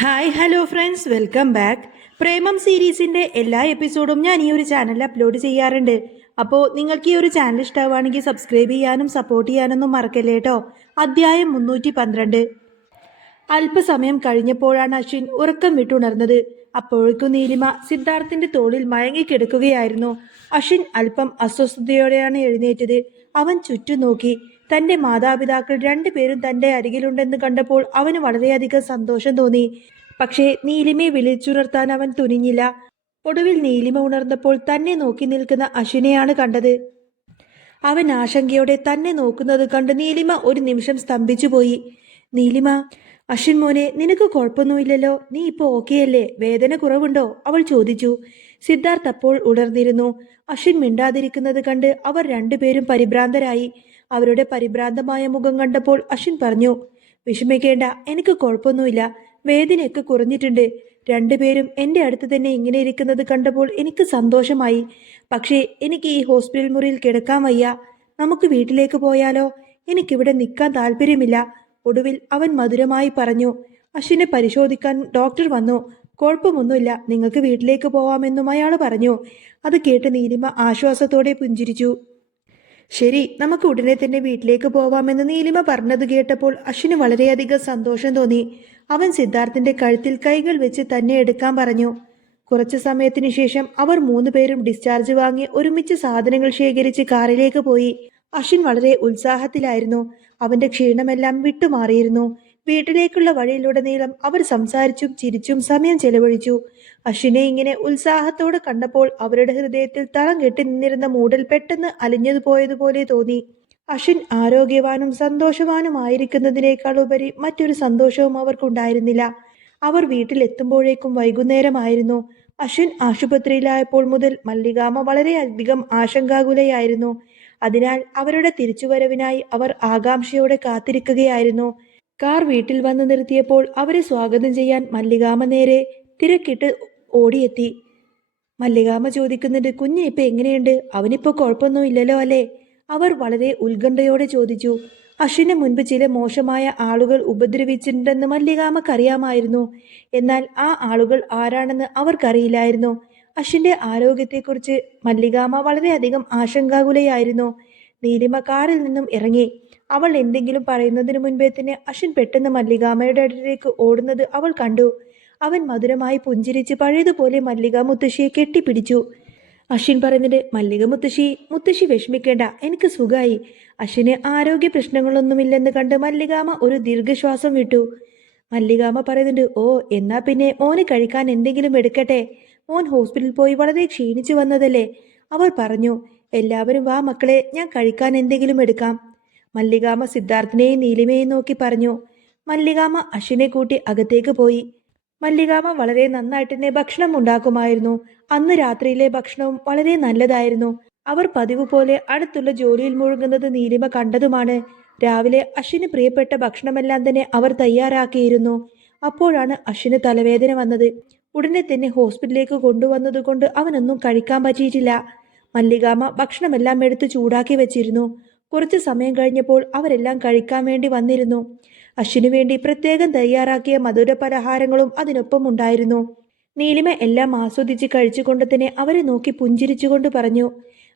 Hi hello friends welcome back Premam സീരീസിന്റെ എല്ലാ എപ്പിസോഡും ഞാൻ ഈ ഒരു ചാനലിൽ അപ്ലോഡ് ചെയ്യാറുണ്ട്. അപ്പോൾ നിങ്ങൾക്ക് ഈ ഒരു ചാനൽ ഇഷ്ടമാണെങ്കിൽ സബ്സ്ക്രൈബ് ചെയ്യാനും സപ്പോർട്ട് ചെയ്യാനൊന്നും മറക്കല്ലേ കേട്ടോ അധ്യായം മുന്നൂറ്റി പന്ത്രണ്ട് അല്പസമയം കഴിഞ്ഞപ്പോഴാണ് അശ്വിൻ ഉറക്കം വിട്ടുണർന്നത്. അപ്പോഴേക്കും നീലിമ സിദ്ധാർത്ഥിന്റെ തോളിൽ മയങ്ങിക്കിടക്കുകയായിരുന്നു അശ്വിൻ അല്പം അസ്വസ്ഥതയോടെയാണ് എഴുന്നേറ്റത്. അവൻ ചുറ്റും നോക്കി. തന്റെ മാതാപിതാക്കൾ രണ്ടുപേരും തന്റെ അരികിലുണ്ടെന്ന് കണ്ടപ്പോൾ അവന് വളരെയധികം സന്തോഷം തോന്നി. പക്ഷേ നീലിമയെ വിളിച്ചുണർത്താൻ അവൻ തുനിഞ്ഞില്ല. ഒടുവിൽ നീലിമ ഉണർന്നപ്പോൾ തന്നെ നോക്കി നിൽക്കുന്ന അശ്വിനെയാണ് കണ്ടത്. അവൻ ആശങ്കയോടെ തന്നെ നോക്കുന്നത് കണ്ട് നീലിമ ഒരു നിമിഷം സ്തംഭിച്ചുപോയി നീലിമ അശ്വിൻ മോനെ നിനക്ക് കുഴപ്പമൊന്നുമില്ലല്ലോ? നീ ഇപ്പോൾ ഓക്കെയല്ലേ? വേദന കുറവുണ്ടോ? അവൾ ചോദിച്ചു. സിദ്ധാർത്ഥ് അപ്പോൾ ഉണർന്നിരുന്നു. അശ്വിൻ മിണ്ടാതിരിക്കുന്നത് കണ്ട് അവർ രണ്ടുപേരും പരിഭ്രാന്തരായി. അവരുടെ പരിഭ്രാന്തമായ മുഖം കണ്ടപ്പോൾ അശ്വിൻ പറഞ്ഞു വിഷമിക്കേണ്ട എനിക്ക് കുഴപ്പമൊന്നുമില്ല. വേദനയൊക്കെ കുറഞ്ഞിട്ടുണ്ട്. രണ്ടുപേരും എന്റെ അടുത്ത് തന്നെ ഇങ്ങനെ ഇരിക്കുന്നത് കണ്ടപ്പോൾ എനിക്ക് സന്തോഷമായി. പക്ഷേ എനിക്ക് ഈ ഹോസ്പിറ്റൽ മുറിയിൽ കിടക്കാൻ വയ്യ. നമുക്ക് വീട്ടിലേക്ക് പോയാലോ? എനിക്കിവിടെ നിൽക്കാൻ താല്പര്യമില്ല ഒടുവിൽ അവൻ മധുരമായി പറഞ്ഞു അശ്വിനെ പരിശോധിക്കാൻ ഡോക്ടർ വന്നു. കുഴപ്പമൊന്നുമില്ല നിങ്ങൾക്ക് വീട്ടിലേക്ക് പോവാമെന്നും അയാൾ പറഞ്ഞു. അത് കേട്ട് നീലിമ ആശ്വാസത്തോടെ പുഞ്ചിരിച്ചു. ശരി നമുക്ക് ഉടനെ തന്നെ വീട്ടിലേക്ക് പോവാമെന്ന് നീലിമ പറഞ്ഞത് കേട്ടപ്പോൾ അശ്വിന് വളരെയധികം സന്തോഷം തോന്നി. അവൻ സിദ്ധാർത്ഥിന്റെ കഴുത്തിൽ കൈകൾ വെച്ച് തന്നെ എടുക്കാൻ പറഞ്ഞു. കുറച്ചു സമയത്തിനു ശേഷം അവർ മൂന്നുപേരും ഡിസ്ചാർജ് വാങ്ങി ഒരുമിച്ച് സാധനങ്ങൾ ശേഖരിച്ച് കാറിലേക്ക് പോയി. അശ്വിൻ വളരെ ഉത്സാഹത്തിലായിരുന്നു. അവന്റെ ക്ഷീണമെല്ലാം വിട്ടുമാറിയിരുന്നു. വീട്ടിലേക്കുള്ള വഴിയിലുടനീളം അവർ സംസാരിച്ചും ചിരിച്ചും സമയം ചെലവഴിച്ചു. അശ്വിനെ ഇങ്ങനെ ഉത്സാഹത്തോടെ കണ്ടപ്പോൾ അവരുടെ ഹൃദയത്തിൽ തളം കെട്ടി നിന്നിരുന്ന മൂടൽ പെട്ടെന്ന് അലിഞ്ഞതു പോയതുപോലെ തോന്നി. അശ്വിൻ ആരോഗ്യവാനും സന്തോഷവാനുമായിരിക്കുന്നതിനേക്കാൾ ഉപരി മറ്റൊരു സന്തോഷവും അവർക്കുണ്ടായിരുന്നില്ല. അവർ വീട്ടിലെത്തുമ്പോഴേക്കും വൈകുന്നേരമായിരുന്നു. അശ്വിൻ ആശുപത്രിയിലായപ്പോൾ മുതൽ മല്ലികാമ വളരെയധികം ആശങ്കാകുലയായിരുന്നു. അതിനാൽ അവരുടെ തിരിച്ചുവരവിനായി അവർ ആകാംക്ഷയോടെ കാത്തിരിക്കുകയായിരുന്നു. കാർ വീട്ടിൽ വന്നു നിർത്തിയപ്പോൾ അവരെ സ്വാഗതം ചെയ്യാൻ മല്ലികാമ നേരെ തിരക്കിട്ട് ഓടിയെത്തി. മല്ലികാമ ചോദിക്കുന്നുണ്ട് കുഞ്ഞ് എങ്ങനെയുണ്ട്? അവനിപ്പോ കുഴപ്പമൊന്നും ഇല്ലല്ലോ അല്ലേ? അവർ വളരെ ഉത്കണ്ഠയോടെ ചോദിച്ചു. അശ്വിന് മുൻപ് ചില മോശമായ ആളുകൾ ഉപദ്രവിച്ചിട്ടുണ്ടെന്ന് മല്ലികാമക്കറിയാമായിരുന്നു. എന്നാൽ ആ ആളുകൾ ആരാണെന്ന് അവർക്കറിയില്ലായിരുന്നു. അശ്വിന്റെ ആരോഗ്യത്തെക്കുറിച്ച് മല്ലികാമ വളരെയധികം ആശങ്കാകുലയായിരുന്നു. നീലിമ കാറിൽ നിന്നും ഇറങ്ങി. അവൾ എന്തെങ്കിലും പറയുന്നതിനു മുൻപേ തന്നെ അശ്വിൻ പെട്ടെന്ന് മല്ലികാമയുടെ അടുത്തേക്ക് ഓടുന്നത് അവൾ കണ്ടു. അവൻ മധുരമായി പുഞ്ചിരിച്ച് പഴയതുപോലെ മല്ലിക മുത്തശ്ശിയെ കെട്ടിപ്പിടിച്ചു. അശ്വിൻ പറയുന്നത് മല്ലിക മുത്തശ്ശി മുത്തശ്ശി വിഷമിക്കേണ്ട എനിക്ക് സുഖമായി അശ്വിന് ആരോഗ്യ പ്രശ്നങ്ങളൊന്നുമില്ലെന്ന് കണ്ട് മല്ലികാമ ഒരു ദീർഘശ്വാസം വിട്ടു. മല്ലികാമ പറയുന്നുണ്ട് ഓ എന്നാ പിന്നെ മോന് കഴിക്കാൻ എന്തെങ്കിലും എടുക്കട്ടെ. മോൻ ഹോസ്പിറ്റലിൽ പോയി വളരെ ക്ഷീണിച്ചു വന്നതല്ലേ? അവർ പറഞ്ഞു എല്ലാവരും വാ മക്കളെ ഞാൻ കഴിക്കാൻ എന്തെങ്കിലും എടുക്കാം. മല്ലികാമ സിദ്ധാർത്ഥിനെയും നീലിമയെയും നോക്കി പറഞ്ഞു. മല്ലികാമ അശ്വിനെ കൂട്ടി അകത്തേക്ക് പോയി. മല്ലികാമ വളരെ നന്നായിട്ട് തന്നെ ഭക്ഷണം ഉണ്ടാക്കുമായിരുന്നു. അന്ന് രാത്രിയിലെ ഭക്ഷണവും വളരെ നല്ലതായിരുന്നു. അവർ പതിവ് പോലെ അടുത്തുള്ള ജോലിയിൽ മുഴുകുന്നത് നീലിമ കണ്ടതുമാണ്. രാവിലെ അശ്വിന് പ്രിയപ്പെട്ട ഭക്ഷണമെല്ലാം തന്നെ അവർ തയ്യാറാക്കിയിരുന്നു. അപ്പോഴാണ് അശ്വിന് തലവേദന വന്നത്. ഉടനെ തന്നെ ഹോസ്പിറ്റലിലേക്ക് കൊണ്ടുവന്നതുകൊണ്ട് അവനൊന്നും കഴിക്കാൻ പറ്റിയിട്ടില്ല. മല്ലികാമ ഭക്ഷണമെല്ലാം എടുത്ത് ചൂടാക്കി വെച്ചിരുന്നു. കുറച്ച് സമയം കഴിഞ്ഞപ്പോൾ അവരെല്ലാം കഴിക്കാൻ വേണ്ടി വന്നിരുന്നു. അശ്വിനു വേണ്ടി പ്രത്യേകം തയ്യാറാക്കിയ മധുര പലഹാരങ്ങളും അതിനൊപ്പം ഉണ്ടായിരുന്നു. നീലിമ എല്ലാം ആസ്വദിച്ച് കഴിച്ചുകൊണ്ട് തന്നെ അവരെ നോക്കി പുഞ്ചിരിച്ചുകൊണ്ട് പറഞ്ഞു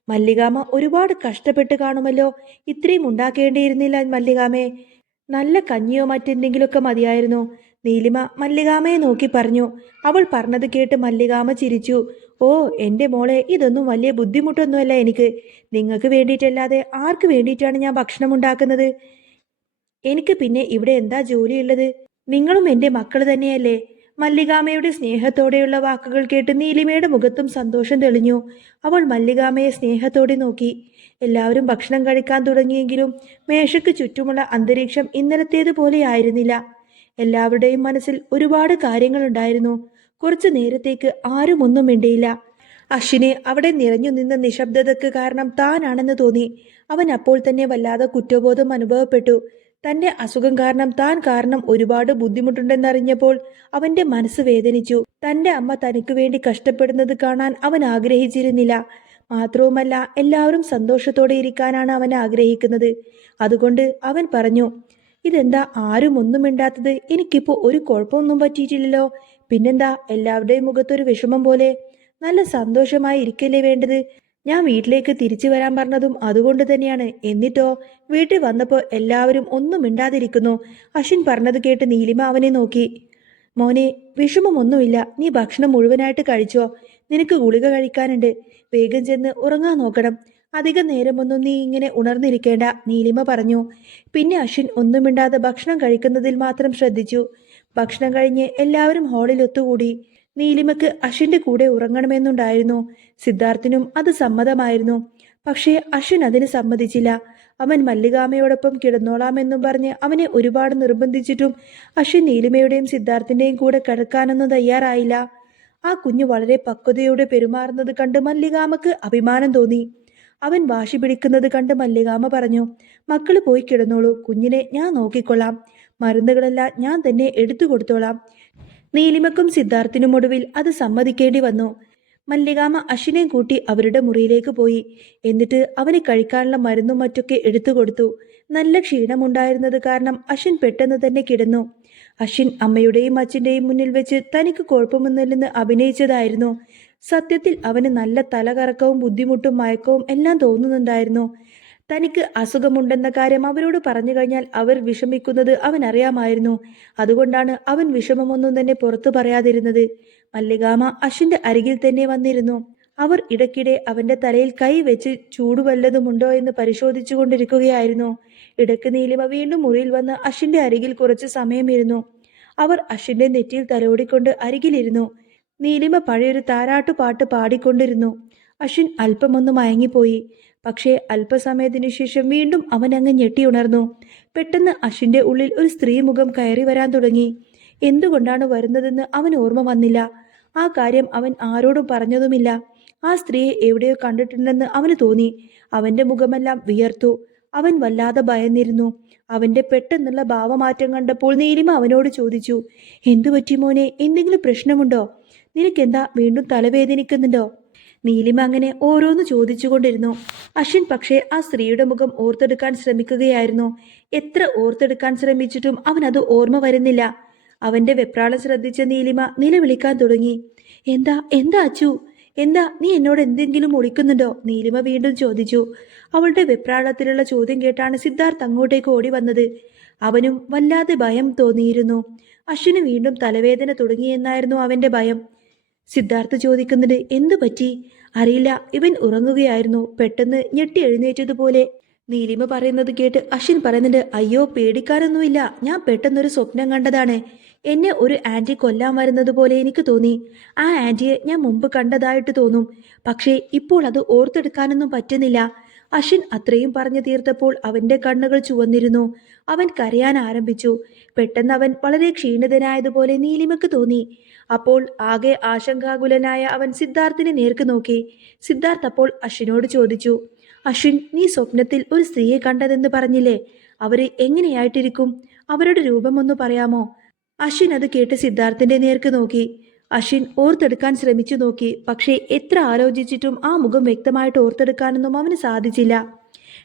മല്ലികാമ ഒരുപാട് കഷ്ടപ്പെട്ട് കാണുമല്ലോ. ഇത്രയും ഉണ്ടാക്കേണ്ടിയിരുന്നില്ല മല്ലികാമേ. നല്ല കഞ്ഞിയോ മറ്റെന്തെങ്കിലുമൊക്കെ മതിയായിരുന്നു. നീലിമ മല്ലികാമയെ നോക്കി പറഞ്ഞു. അവൾ പറഞ്ഞത് കേട്ട് മല്ലികാമ ചിരിച്ചു. ഓ എന്റെ മോളെ ഇതൊന്നും വലിയ ബുദ്ധിമുട്ടൊന്നുമല്ല എനിക്ക്. നിങ്ങൾക്ക് വേണ്ടിയിട്ടല്ലാതെ ആർക്ക് വേണ്ടിയിട്ടാണ് ഞാൻ ഭക്ഷണം ഉണ്ടാക്കുന്നത് എനിക്ക് പിന്നെ ഇവിടെ എന്താ ജോലിയുള്ളത്? നിങ്ങളും എന്റെ മക്കൾ തന്നെയല്ലേ? മല്ലികാമയുടെ സ്നേഹത്തോടെയുള്ള വാക്കുകൾ കേട്ട് നീലിമയുടെ മുഖത്തും സന്തോഷം തെളിഞ്ഞു. അവൾ മല്ലികാമയെ സ്നേഹത്തോടെ നോക്കി. എല്ലാവരും ഭക്ഷണം കഴിക്കാൻ തുടങ്ങിയെങ്കിലും മേശയ്ക്ക് ചുറ്റുമുള്ള അന്തരീക്ഷം ഇന്നലത്തേതുപോലെ ആയിരുന്നില്ല. എല്ലാവരുടെയും മനസ്സിൽ ഒരുപാട് കാര്യങ്ങളുണ്ടായിരുന്നു. കുറച്ചു നേരത്തേക്ക് ആരും ഒന്നും മിണ്ടിയില്ല. അശ്വിനെ അവിടെ നിറഞ്ഞു നിന്ന നിശബ്ദതയ്ക്ക് കാരണം താനാണെന്ന് തോന്നി. അവൻ അപ്പോൾ തന്നെ വല്ലാതെ കുറ്റബോധം അനുഭവപ്പെട്ടു. തന്റെ അസുഖം കാരണം താൻ കാരണം ഒരുപാട് ബുദ്ധിമുട്ടുണ്ടെന്നറിഞ്ഞപ്പോൾ അവന്റെ മനസ്സ് വേദനിച്ചു. തന്റെ അമ്മ തനിക്ക് വേണ്ടി കഷ്ടപ്പെടുന്നത് കാണാൻ അവൻ ആഗ്രഹിച്ചിരുന്നില്ല. മാത്രവുമല്ല എല്ലാവരും സന്തോഷത്തോടെ ഇരിക്കാനാണ് അവൻ ആഗ്രഹിക്കുന്നത്. അതുകൊണ്ട് അവൻ പറഞ്ഞു ഇതെന്താ ആരും ഒന്നും മിണ്ടാത്തത്? എനിക്കിപ്പോ ഒരു കുഴപ്പമൊന്നും പറ്റിയിട്ടില്ലല്ലോ. പിന്നെന്താ എല്ലാവരുടെയും മുഖത്തൊരു വിഷമം പോലെ. നല്ല സന്തോഷമായി ഇരിക്കല്ലേ വേണ്ടത്? ഞാൻ വീട്ടിലേക്ക് തിരിച്ചു വരാൻ പറഞ്ഞതും അതുകൊണ്ട് തന്നെയാണ്. എന്നിട്ടോ? വീട്ടിൽ വന്നപ്പോൾ എല്ലാവരും ഒന്നും മിണ്ടാതിരിക്കുന്നു. അശ്വിൻ പറഞ്ഞത് കേട്ട് നീലിമ അവനെ നോക്കി. മോനെ വിഷമമൊന്നുമില്ല. നീ ഭക്ഷണം മുഴുവനായിട്ട് കഴിച്ചോ? നിനക്ക് ഗുളിക കഴിക്കാനുണ്ട്. വേഗം ചെന്ന് ഉറങ്ങാൻ നോക്കണം. അധികം നേരമൊന്നും നീ ഇങ്ങനെ ഉണർന്നിരിക്കേണ്ട നീലിമ പറഞ്ഞു. പിന്നെ അശ്വിൻ ഒന്നും മിണ്ടാതെ ഭക്ഷണം കഴിക്കുന്നതിൽ മാത്രം ശ്രദ്ധിച്ചു. ഭക്ഷണം കഴിഞ്ഞ് എല്ലാവരും ഹാളിൽ ഒത്തുകൂടി. നീലിമക്ക് അശ്വിന്റെ കൂടെ ഉറങ്ങണമെന്നുണ്ടായിരുന്നു. സിദ്ധാർത്ഥിനും അത് സമ്മതമായിരുന്നു. പക്ഷേ അശ്വിൻ അതിന് സമ്മതിച്ചില്ല. അവൻ മല്ലികാമയോടൊപ്പം കിടന്നോളാമെന്നും പറഞ്ഞ് അവനെ ഒരുപാട് നിർബന്ധിച്ചിട്ടും അശ്വിൻ നീലിമയുടെയും സിദ്ധാർത്ഥിന്റെയും കൂടെ കിടക്കാനൊന്നും തയ്യാറായില്ല. ആ കുഞ്ഞു വളരെ പക്വതയോടെ പെരുമാറുന്നത് കണ്ട് മല്ലികാമക്ക് അഭിമാനം തോന്നി. അവൻ വാശി പിടിക്കുന്നത് കണ്ട് മല്ലികാമ പറഞ്ഞു മക്കൾ പോയി കിടന്നോളൂ കുഞ്ഞിനെ ഞാൻ നോക്കിക്കൊള്ളാം. മരുന്നുകളെല്ലാം ഞാൻ തന്നെ എടുത്തു കൊടുത്തോളാം. നീലിമക്കും സിദ്ധാർത്ഥിനും ഒടുവിൽ അത് സമ്മതിക്കേണ്ടി വന്നു. മല്ലികാമ അശ്വിനെയും കൂട്ടി അവരുടെ മുറിയിലേക്ക് പോയി. എന്നിട്ട് അവന് കഴിക്കാനുള്ള മരുന്നും മറ്റൊക്കെ എടുത്തു കൊടുത്തു. നല്ല ക്ഷീണമുണ്ടായിരുന്നത് കാരണം അശ്വിൻ പെട്ടെന്ന് തന്നെ കിടന്നു. അശ്വിൻ അമ്മയുടെയും അച്ഛന്റെയും മുന്നിൽ വെച്ച് തനിക്ക് കുഴപ്പമൊന്നുമില്ലെന്ന് അഭിനയിച്ചതായിരുന്നു. സത്യത്തിൽ അവന് നല്ല തലകറക്കവും ബുദ്ധിമുട്ടും മയക്കവും എല്ലാം തോന്നുന്നുണ്ടായിരുന്നു. തനിക്ക് അസുഖമുണ്ടെന്ന കാര്യം അവരോട് പറഞ്ഞു കഴിഞ്ഞാൽ അവർ വിഷമിക്കുന്നത് അവൻ അറിയാമായിരുന്നു. അതുകൊണ്ടാണ് അവൻ വിഷമമൊന്നും തന്നെ പുറത്തു പറയാതിരുന്നത്. മല്ലികാമ അശ്വിന്റെ അരികിൽ തന്നെ വന്നിരുന്നു. അവർ ഇടയ്ക്കിടെ അവന്റെ തലയിൽ കൈ വെച്ച് ചൂട് വല്ലതുമുണ്ടോ എന്ന് പരിശോധിച്ചു കൊണ്ടിരിക്കുകയായിരുന്നു ഇടയ്ക്ക് നീലിമ വീണ്ടും മുറിയിൽ വന്ന് അശ്വിന്റെ അരികിൽ കുറച്ച് സമയമിരുന്നു. അവർ അശ്വിന്റെ നെറ്റിയിൽ തലോടിക്കൊണ്ട് അരികിലിരുന്നു. നീലിമ പഴയൊരു താരാട്ടുപാട്ട് പാടിക്കൊണ്ടിരുന്നു. അശ്വിൻ അല്പമൊന്ന് മയങ്ങിപ്പോയി. പക്ഷേ അല്പസമയത്തിനു ശേഷം വീണ്ടും അവൻ അങ്ങ് ഞെട്ടിയുണർന്നു പെട്ടെന്ന് അശ്വിന്റെ ഉള്ളിൽ ഒരു സ്ത്രീ മുഖം കയറി വരാൻ തുടങ്ങി. എന്തുകൊണ്ടാണ് വരുന്നതെന്ന് അവൻ ഓർമ്മ വന്നില്ല. ആ കാര്യം അവൻ ആരോടും പറഞ്ഞതുമില്ല. ആ സ്ത്രീയെ എവിടെയോ കണ്ടിട്ടുണ്ടെന്ന് അവന് തോന്നി. അവന്റെ മുഖമെല്ലാം വിയർത്തു. അവൻ വല്ലാതെ ഭയന്നിരുന്നു. അവന്റെ പെട്ടെന്നുള്ള ഭാവമാറ്റം കണ്ടപ്പോൾ നീലിമ അവനോട് ചോദിച്ചു എന്തു പറ്റി മോനെ? എന്തെങ്കിലും പ്രശ്നമുണ്ടോ? നിനക്കെന്താ വീണ്ടും തലവേദനിക്കുന്നുണ്ടോ? നീലിമ അങ്ങനെ ഓരോന്ന് ചോദിച്ചുകൊണ്ടിരുന്നു. അശ്വിൻ പക്ഷേ ആ സ്ത്രീയുടെ മുഖം ഓർത്തെടുക്കാൻ ശ്രമിക്കുകയായിരുന്നു. എത്ര ഓർത്തെടുക്കാൻ ശ്രമിച്ചിട്ടും അവൻ അത് ഓർമ്മ വരുന്നില്ല. അവന്റെ വെപ്രാളം ശ്രദ്ധിച്ച നീലിമ നിലവിളിക്കാൻ തുടങ്ങി. എന്താ? എന്താ അച്ചു? എന്താ നീ എന്നോട് എന്തെങ്കിലും ഒളിക്കുന്നുണ്ടോ? നീലിമ വീണ്ടും ചോദിച്ചു. അവളുടെ വെപ്രാളത്തിലുള്ള ചോദ്യം കേട്ടാണ് സിദ്ധാർത്ഥ് അങ്ങോട്ടേക്ക് ഓടി വന്നത്. അവനും വല്ലാതെ ഭയം തോന്നിയിരുന്നു. അശ്വിന് വീണ്ടും തലവേദന തുടങ്ങിയെന്നായിരുന്നു അവന്റെ ഭയം. സിദ്ധാർത്ഥ് ചോദിക്കുന്നത് എന്തു പറ്റി? അറിയില്ല ഇവൻ ഉറങ്ങുകയായിരുന്നു. പെട്ടെന്ന് ഞെട്ടി എഴുന്നേറ്റതുപോലെ. നീലിമ പറയുന്നത് കേട്ട് അശ്വിൻ പറയുന്നുണ്ട് അയ്യോ പേടിക്കാനൊന്നുമില്ല. ഞാൻ പെട്ടെന്നൊരു സ്വപ്നം കണ്ടതാണ്. എന്നെ ഒരു ആന്റി കൊല്ലാൻ വരുന്നത് പോലെ എനിക്ക് തോന്നി. ആ ആന്റിയെ ഞാൻ മുമ്പ് കണ്ടതായിട്ട് തോന്നും. പക്ഷേ ഇപ്പോൾ അത് ഓർത്തെടുക്കാനൊന്നും പറ്റുന്നില്ല. അശ്വിൻ അത്രയും പറഞ്ഞു തീർത്തപ്പോൾ അവന്റെ കണ്ണുകൾ ചുവന്നിരുന്നു. അവൻ കരയാൻ ആരംഭിച്ചു. പെട്ടെന്ന് അവൻ വളരെ ക്ഷീണിതനായതുപോലെ നീലിമയ്ക്ക് തോന്നി. അപ്പോൾ ആകെ ആശങ്കാകുലനായ അവൻ സിദ്ധാർത്ഥിനെ നേർക്ക് നോക്കി. സിദ്ധാർത്ഥ് അപ്പോൾ അശ്വിനോട് ചോദിച്ചു അശ്വിൻ നീ സ്വപ്നത്തിൽ ഒരു സ്ത്രീയെ കണ്ടതെന്ന് പറഞ്ഞില്ലേ? അവർ എങ്ങനെയായിട്ടിരിക്കും? അവരുടെ രൂപമൊന്ന് പറയാമോ? അശ്വിൻ അത് കേട്ട് സിദ്ധാർത്ഥന്റെ നേർക്ക് നോക്കി. അശ്വിൻ ഓർത്തെടുക്കാൻ ശ്രമിച്ചു നോക്കി. പക്ഷേ എത്ര ആലോചിച്ചിട്ടും ആ മുഖം വ്യക്തമായിട്ട് ഓർത്തെടുക്കാനൊന്നും അവന് സാധിച്ചില്ല.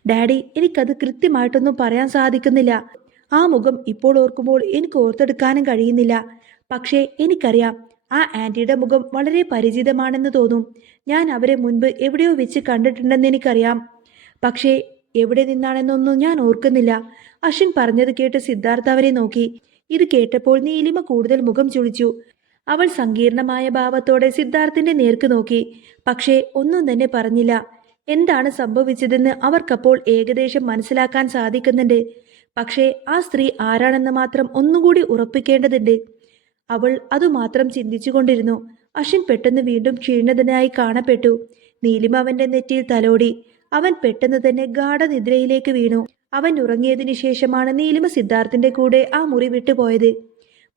ഡാഡി എനിക്കത് കൃത്യമായിട്ടൊന്നും പറയാൻ സാധിക്കുന്നില്ല. ആ മുഖം ഇപ്പോൾ ഓർക്കുമ്പോൾ എനിക്ക് ഓർത്തെടുക്കാനും കഴിയുന്നില്ല. പക്ഷേ എനിക്കറിയാം ആ ആന്റിയുടെ മുഖം വളരെ പരിചിതമാണെന്ന് തോന്നും. ഞാൻ അവരെ മുൻപ് എവിടെയോ വെച്ച് കണ്ടിട്ടുണ്ടെന്ന് എനിക്കറിയാം. പക്ഷേ എവിടെ നിന്നാണെന്നൊന്നും ഞാൻ ഓർക്കുന്നില്ല. അശ്വിൻ പറഞ്ഞത് കേട്ട് സിദ്ധാർത്ഥ അവരെ നോക്കി. ഇത് കേട്ടപ്പോൾ നീലിമ കൂടുതൽ മുഖം ചുളിച്ചു. അവൾ സങ്കീർണമായ ഭാവത്തോടെ സിദ്ധാർത്ഥിന്റെ നേർക്ക് നോക്കി. പക്ഷേ ഒന്നും തന്നെ പറഞ്ഞില്ല. എന്താണ് സംഭവിച്ചതെന്ന് അവർക്കപ്പോൾ ഏകദേശം മനസ്സിലാക്കാൻ സാധിക്കുന്നുണ്ട്. പക്ഷേ ആ സ്ത്രീ ആരാണെന്ന് മാത്രം ഒന്നുകൂടി ഉറപ്പിക്കേണ്ടതുണ്ട്. അവൾ അതുമാത്രം ചിന്തിച്ചുകൊണ്ടിരുന്നു. അശ്വിൻ പെട്ടെന്ന് വീണ്ടും ക്ഷീണിതനായി കാണപ്പെട്ടു. നീലിമ അവന്റെ നെറ്റിയിൽ തലോടി. അവൻ പെട്ടെന്ന് തന്നെ ഗാഠനിദ്രയിലേക്ക് വീണു. അവൻ ഉറങ്ങിയതിനു ശേഷമാണ് നീലിമ സിദ്ധാർത്ഥിന്റെ കൂടെ ആ മുറി വിട്ടുപോയത്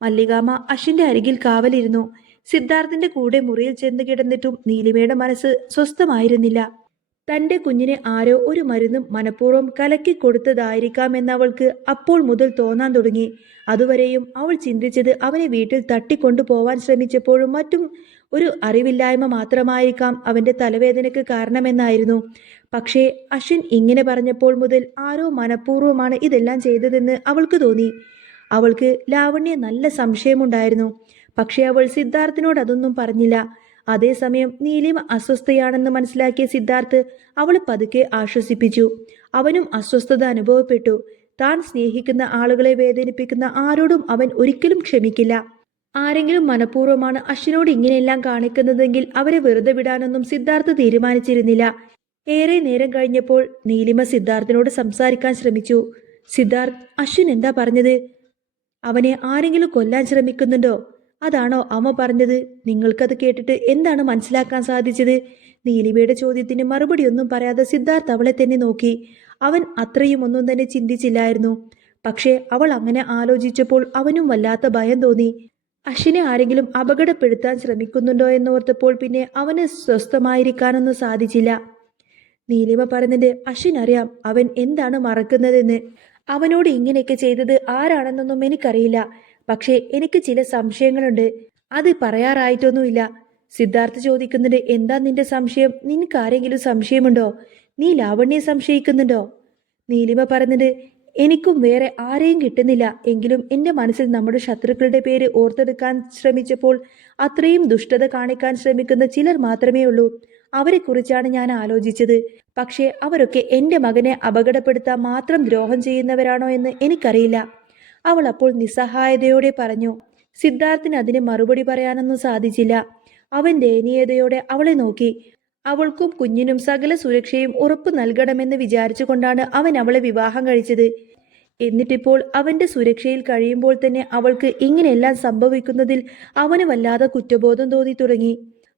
മല്ലികാമ അശ്വിന്റെ അരികിൽ കാവലിരുന്നു. സിദ്ധാർത്ഥിന്റെ കൂടെ മുറിയിൽ ചെന്ന് കിടന്നിട്ടും നീലിമയുടെ മനസ്സ് സ്വസ്ഥമായിരുന്നില്ല. തന്റെ കുഞ്ഞിനെ ആരോ ഒരു മരുന്നും മനഃപൂർവം കലക്കി കൊടുത്തതായിരിക്കാമെന്ന് അവൾക്ക് അപ്പോൾ മുതൽ തോന്നാൻ തുടങ്ങി. അതുവരെയും അവൾ ചിന്തിച്ചത് അവനെ വീട്ടിൽ തട്ടിക്കൊണ്ടു പോവാൻ ശ്രമിച്ചപ്പോഴും മറ്റും ഒരു അറിവില്ലായ്മ മാത്രമായിരിക്കാം അവന്റെ തലവേദനയ്ക്ക് കാരണമെന്നായിരുന്നു. പക്ഷേ അശ്വിൻ ഇങ്ങനെ പറഞ്ഞപ്പോൾ മുതൽ ആരോ മനഃപൂർവമാണ് ഇതെല്ലാം ചെയ്തതെന്ന് അവൾക്ക് തോന്നി. അവൾക്ക് ലാവണ്യ നല്ല സംശയമുണ്ടായിരുന്നു. പക്ഷേ അവൾ സിദ്ധാർത്ഥിനോട് അതൊന്നും പറഞ്ഞില്ല. അതേസമയം നീലിമ അസ്വസ്ഥയാണെന്ന് മനസ്സിലാക്കിയ സിദ്ധാർത്ഥ് അവളെ പതുക്കെ ആശ്വസിപ്പിച്ചു. അവനും അസ്വസ്ഥത അനുഭവപ്പെട്ടു. താൻ സ്നേഹിക്കുന്ന ആളുകളെ വേദനിപ്പിക്കുന്ന ആരോടും അവൻ ഒരിക്കലും ക്ഷമിക്കില്ല. ആരെങ്കിലും മനഃപൂർവമാണ് അശ്വിനോട് ഇങ്ങനെയെല്ലാം കാണിക്കുന്നതെങ്കിൽ അവരെ വെറുതെ വിടാനൊന്നും സിദ്ധാർത്ഥ് തീരുമാനിച്ചിരുന്നില്ല. ഏറെ നേരം കഴിഞ്ഞപ്പോൾ നീലിമ സിദ്ധാർത്ഥിനോട് സംസാരിക്കാൻ ശ്രമിച്ചു. സിദ്ധാർത്ഥ് അശ്വിൻ എന്താ പറഞ്ഞത്? അവനെ ആരെങ്കിലും കൊല്ലാൻ ശ്രമിക്കുന്നുണ്ടോ? അതാണോ അമ്മ പറഞ്ഞത്? നിങ്ങൾക്കത് കേട്ടിട്ട് എന്താണ് മനസ്സിലാക്കാൻ സാധിച്ചത്? നീലിമയുടെ ചോദ്യത്തിന് മറുപടിയൊന്നും പറയാതെ സിദ്ധാർത്ഥ് അവളെ തന്നെ നോക്കി. അവൻ അത്രയും ഒന്നും തന്നെ ചിന്തിച്ചില്ലായിരുന്നു. പക്ഷേ അവൾ അങ്ങനെ ആലോചിച്ചപ്പോൾ അവനും വല്ലാത്ത ഭയം തോന്നി. അശ്വിനെ ആരെങ്കിലും അപകടപ്പെടുത്താൻ ശ്രമിക്കുന്നുണ്ടോ എന്നോർത്തപ്പോൾ പിന്നെ അവന് സ്വസ്ഥമായിരിക്കാനൊന്നും സാധിച്ചില്ല. നീലിമ പറഞ്ഞത് അശ്വിൻ അറിയാം അവൻ എന്താണ് മറക്കുന്നതെന്ന്. അവനോട് ഇങ്ങനെയൊക്കെ ചെയ്തത് ആരാണെന്നൊന്നും എനിക്കറിയില്ല. പക്ഷേ എനിക്ക് ചില സംശയങ്ങളുണ്ട്. അത് പറയാറായിട്ടൊന്നുമില്ല. സിദ്ധാർത്ഥ് ചോദിക്കുന്നുണ്ട് എന്താ നിന്റെ സംശയം? നിനക്ക് ആരെങ്കിലും സംശയമുണ്ടോ? നീ ലാവണ്യെ സംശയിക്കുന്നുണ്ടോ? നീലിമ പറഞ്ഞത് എനിക്കും വേറെ ആരെയും കിട്ടുന്നില്ല എങ്കിലും എന്റെ മനസ്സിൽ നമ്മുടെ ശത്രുക്കളുടെ പേര് ഓർത്തെടുക്കാൻ ശ്രമിച്ചപ്പോൾ അത്രയും ദുഷ്ടത കാണിക്കാൻ ശ്രമിക്കുന്ന ചിലർ മാത്രമേ ഉള്ളൂ. അവരെക്കുറിച്ചാണ് ഞാൻ ആലോചിച്ചത്. പക്ഷേ അവരൊക്കെ എന്റെ മകനെ അപകടപ്പെടുത്താൻ മാത്രം ദ്രോഹം ചെയ്യുന്നവരാണോ എന്ന് എനിക്കറിയില്ല. അവൾ അപ്പോൾ നിസ്സഹായതയോടെ പറഞ്ഞു സിദ്ധാർത്ഥിന് അതിന് മറുപടി പറയാനൊന്നും സാധിച്ചില്ല. അവൻ ദയനീയതയോടെ അവളെ നോക്കി. അവൾക്കും കുഞ്ഞിനും സകല സുരക്ഷയും ഉറപ്പു നൽകണമെന്ന് വിചാരിച്ചുകൊണ്ടാണ് അവൻ അവളെ വിവാഹം കഴിച്ചത്. എന്നിട്ടിപ്പോൾ അവന്റെ സുരക്ഷയിൽ കഴിയുമ്പോൾ തന്നെ അവൾക്ക് ഇങ്ങനെയെല്ലാം സംഭവിക്കുന്നതിൽ അവന് വല്ലാതെ കുറ്റബോധം തോന്നി തുടങ്ങി.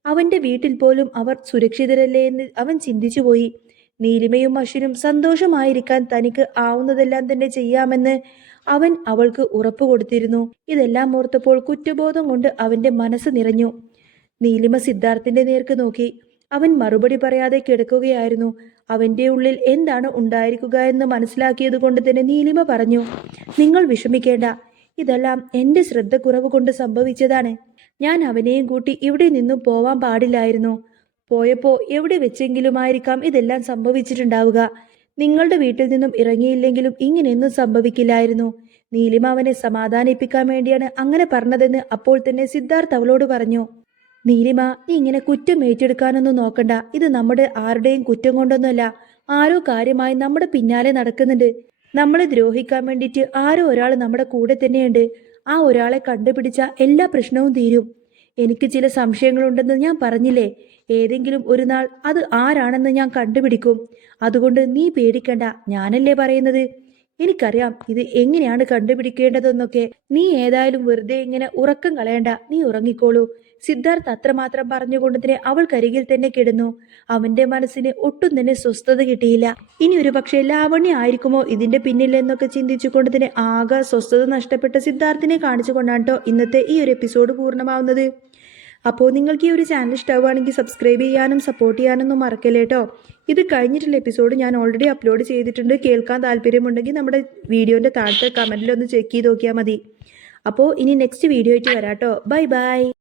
അവന്റെ വീട്ടിൽ പോലും അവർ സുരക്ഷിതരല്ലേ എന്ന് അവൻ ചിന്തിച്ചുപോയി നീലിമയും അശ്വിനും സന്തോഷമായിരിക്കാൻ തനിക്ക് ആവുന്നതെല്ലാം തന്നെ ചെയ്യാമെന്ന് അവൻ അവൾക്ക് ഉറപ്പു കൊടുത്തിരുന്നു. ഇതെല്ലാം ഓർത്തപ്പോൾ കുറ്റബോധം കൊണ്ട് അവന്റെ മനസ്സ് നിറഞ്ഞു. നീലിമ സിദ്ധാർത്ഥിന്റെ നേർക്ക് നോക്കി. അവൻ മറുപടി പറയാതെ കിടക്കുകയായിരുന്നു. അവന്റെ ഉള്ളിൽ എന്താണ് ഉണ്ടായിരിക്കുക എന്ന് മനസ്സിലാക്കിയത് കൊണ്ട് തന്നെ നീലിമ പറഞ്ഞു നിങ്ങൾ വിഷമിക്കേണ്ട. ഇതെല്ലാം എന്റെ ശ്രദ്ധക്കുറവ് കൊണ്ട് സംഭവിച്ചതാണ്. ഞാൻ അവനെയും കൂട്ടി ഇവിടെ നിന്നും പോവാൻ പാടില്ലായിരുന്നു. പോയപ്പോ എവിടെ വെച്ചെങ്കിലുമായിരിക്കാം ഇതെല്ലാം സംഭവിച്ചിട്ടുണ്ടാവുക. നിങ്ങളുടെ വീട്ടിൽ നിന്നും ഇറങ്ങിയില്ലെങ്കിലും ഇങ്ങനെയൊന്നും സംഭവിക്കില്ലായിരുന്നു. നീലിമ അവനെ സമാധാനിപ്പിക്കാൻ വേണ്ടിയാണ് അങ്ങനെ പറഞ്ഞതെന്ന് അപ്പോൾ തന്നെ സിദ്ധാർത്ഥ് അവളോട് പറഞ്ഞു. നീലിമ നീ ഇങ്ങനെ കുറ്റം ഏറ്റെടുക്കാനൊന്നും നോക്കണ്ട. ഇത് നമ്മുടെ ആരുടെയും കുറ്റം കൊണ്ടൊന്നുമല്ല. ആരോ കാര്യമായി നമ്മുടെ പിന്നാലെ നടക്കുന്നുണ്ട്. നമ്മളെ ദ്രോഹിക്കാൻ വേണ്ടിയിട്ട് ആരോ ഒരാൾ നമ്മുടെ കൂടെ തന്നെയുണ്ട്. ആ ഒരാളെ കണ്ടുപിടിച്ച എല്ലാ പ്രശ്നവും തീരും. എനിക്ക് ചില സംശയങ്ങളുണ്ടെന്ന് ഞാൻ പറഞ്ഞില്ലേ? ഏതെങ്കിലും ഒരു നാൾ അത് ആരാണെന്ന് ഞാൻ കണ്ടുപിടിക്കും. അതുകൊണ്ട് നീ പേടിക്കണ്ട. ഞാനല്ലേ പറയുന്നത്? എനിക്കറിയാം ഇത് എങ്ങനെയാണ് കണ്ടുപിടിക്കേണ്ടതെന്നൊക്കെ. നീ ഏതായാലും വെറുതെ ഇങ്ങനെ ഉറക്കം കളയണ്ട. നീ ഉറങ്ങിക്കോളൂ. സിദ്ധാർത്ഥ് അത്രമാത്രം പറഞ്ഞുകൊണ്ടതിന് അവൾ കരികിൽ തന്നെ കിടന്നു. അവന്റെ മനസ്സിന് ഒട്ടും തന്നെ സ്വസ്ഥത കിട്ടിയില്ല. ഇനി ഒരു പക്ഷേ ലാവണ്യ ആയിരിക്കുമോ ഇതിന്റെ പിന്നിലെന്നൊക്കെ ചിന്തിച്ചു കൊണ്ടതിന് തന്നെ ആകെ സ്വസ്ഥത നഷ്ടപ്പെട്ട സിദ്ധാർത്ഥിനെ കാണിച്ചുകൊണ്ടാണ് കേട്ടോ ഇന്നത്തെ ഈ ഒരു എപ്പിസോഡ് പൂർണമാവുന്നത്. അപ്പോൾ നിങ്ങൾക്ക് ഈ ഒരു ചാനൽ ഇഷ്ടമാവുകയാണെങ്കിൽ സബ്സ്ക്രൈബ് ചെയ്യാനും സപ്പോർട്ട് ചെയ്യാനൊന്നും മറക്കല്ലേ കേട്ടോ ഇത് കഴിഞ്ഞിട്ടുള്ള എപ്പിസോഡ് ഞാൻ ഓൾറെഡി അപ്ലോഡ് ചെയ്തിട്ടുണ്ട്. കേൾക്കാൻ താല്പര്യമുണ്ടെങ്കിൽ നമ്മുടെ വീഡിയോന്റെ താഴത്തെ കമന്റിലൊന്ന് ചെക്ക് ചെയ്ത് നോക്കിയാൽ മതി. അപ്പോൾ ഇനി നെക്സ്റ്റ് വീഡിയോ ആയിട്ട് വരാം കേട്ടോ ബൈ ബൈ